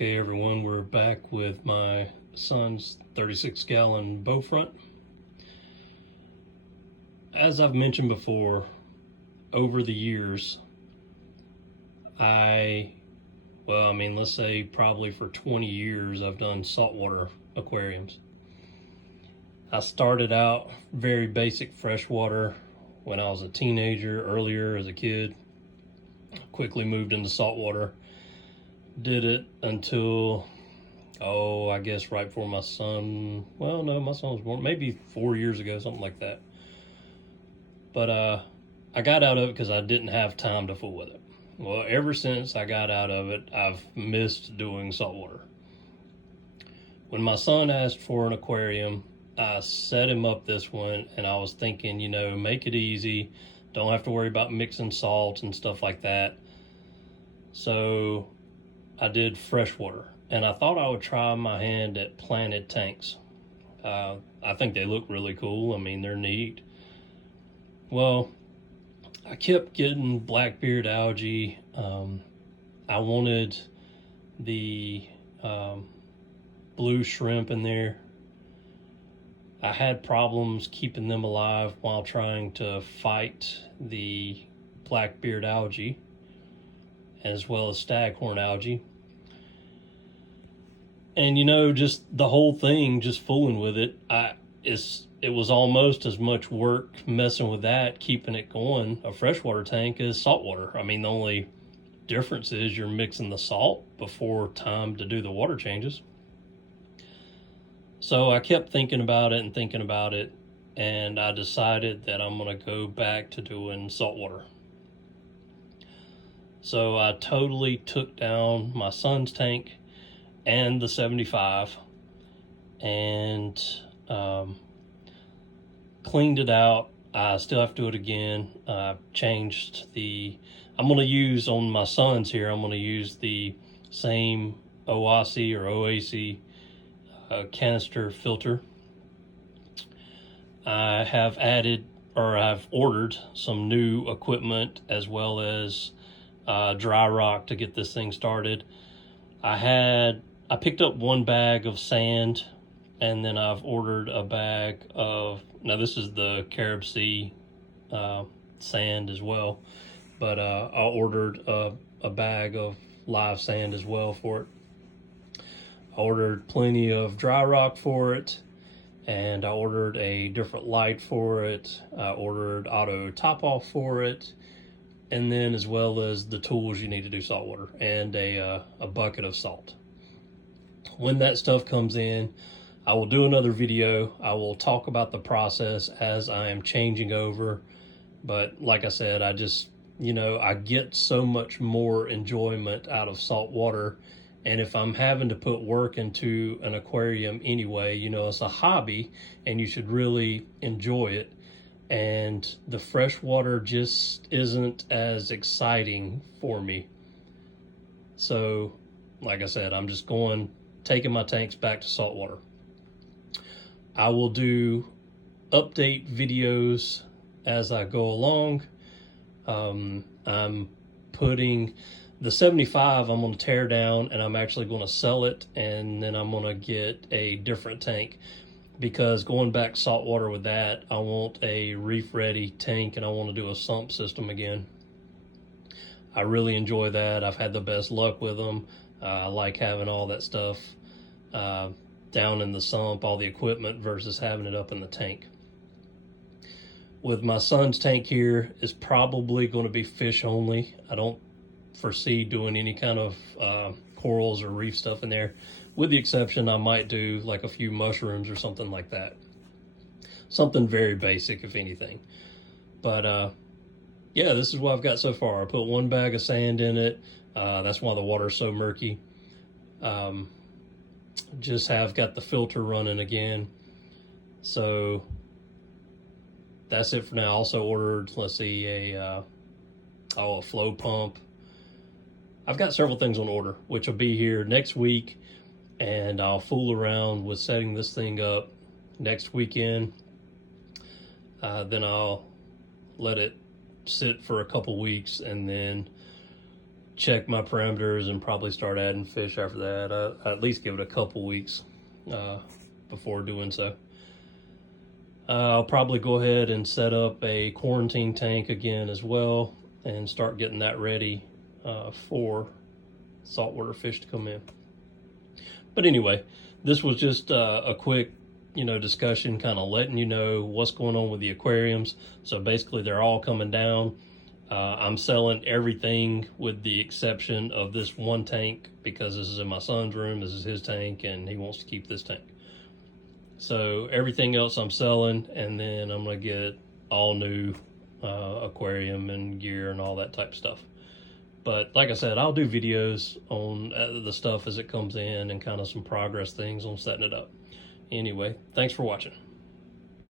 Okay, everyone, we're back with my son's 36-gallon bow front. As I've mentioned before, over the years, let's say probably for 20 years, I've done saltwater aquariums. I started out very basic freshwater when I was a teenager, earlier as a kid. Quickly moved into saltwater. Did it until, I guess right before my son, my son was born, maybe 4 years ago, something like that. But I got out of it because I didn't have time to fool with it. Well, ever since I got out of it, I've missed doing saltwater. When my son asked for an aquarium, I set him up this one, and I was thinking, make it easy. Don't have to worry about mixing salts and stuff like that. So I did freshwater, and I thought I would try my hand at planted tanks. I think they look really cool. I mean, they're neat. Well, I kept getting blackbeard algae. I wanted the blue shrimp in there. I had problems keeping them alive while trying to fight the blackbeard algae, as well as staghorn algae. And just the whole thing, just fooling with it, it was almost as much work messing with that, keeping it going, a freshwater tank, as saltwater. I mean, the only difference is you're mixing the salt before time to do the water changes. So I kept thinking about it, and I decided that I'm going to go back to doing saltwater. So I totally took down my son's tank and the 75 and cleaned it out. I still have to do it again. I'm going to use on my son's here, I'm going to use the same OAC or OAC canister filter. I've ordered some new equipment as well as dry rock to get this thing started. I picked up one bag of sand, and then I've ordered a bag of, now this is the Carib Sea sand as well, but I ordered a bag of live sand as well for it. I ordered plenty of dry rock for it, and I ordered a different light for it. I ordered auto top off for it, and then as well as the tools you need to do saltwater and a bucket of salt. When that stuff comes in, I will do another video. I will talk about the process as I am changing over. But like I said, I just, I get so much more enjoyment out of salt water. And if I'm having to put work into an aquarium anyway, it's a hobby and you should really enjoy it. And the freshwater just isn't as exciting for me. So, like I said, I'm just taking my tanks back to saltwater. I will do update videos as I go along. I'm putting the 75, I'm going to tear down, and I'm actually going to sell it, and then I'm going to get a different tank, because going back saltwater with that, I want a reef-ready tank, and I want to do a sump system again. I really enjoy that. I've had the best luck with them. I like having all that stuff down in the sump, all the equipment, versus having it up in the tank. With my son's tank here, is probably going to be fish only. I don't foresee doing any kind of corals or reef stuff in there, with the exception I might do like a few mushrooms or something like that. Something very basic, if anything. But yeah, this is what I've got so far. I put one bag of sand in it. That's why the water's so murky. Just have got the filter running again. So that's it for now. Also ordered, a flow pump. I've got several things on order, which will be here next week, and I'll fool around with setting this thing up next weekend. Then I'll let it sit for a couple weeks and then check my parameters and probably start adding fish after that. I at least give it a couple weeks before doing so. I'll probably go ahead and set up a quarantine tank again as well and start getting that ready for saltwater fish to come in. But anyway, this was just a quick, discussion, kind of letting you know what's going on with the aquariums. So basically, they're all coming down. I'm selling everything with the exception of this one tank because this is in my son's room. This is his tank, and he wants to keep this tank. So everything else I'm selling, and then I'm going to get all new aquarium and gear and all that type of stuff. But like I said, I'll do videos on the stuff as it comes in and kind of some progress things on setting it up. Anyway, thanks for watching.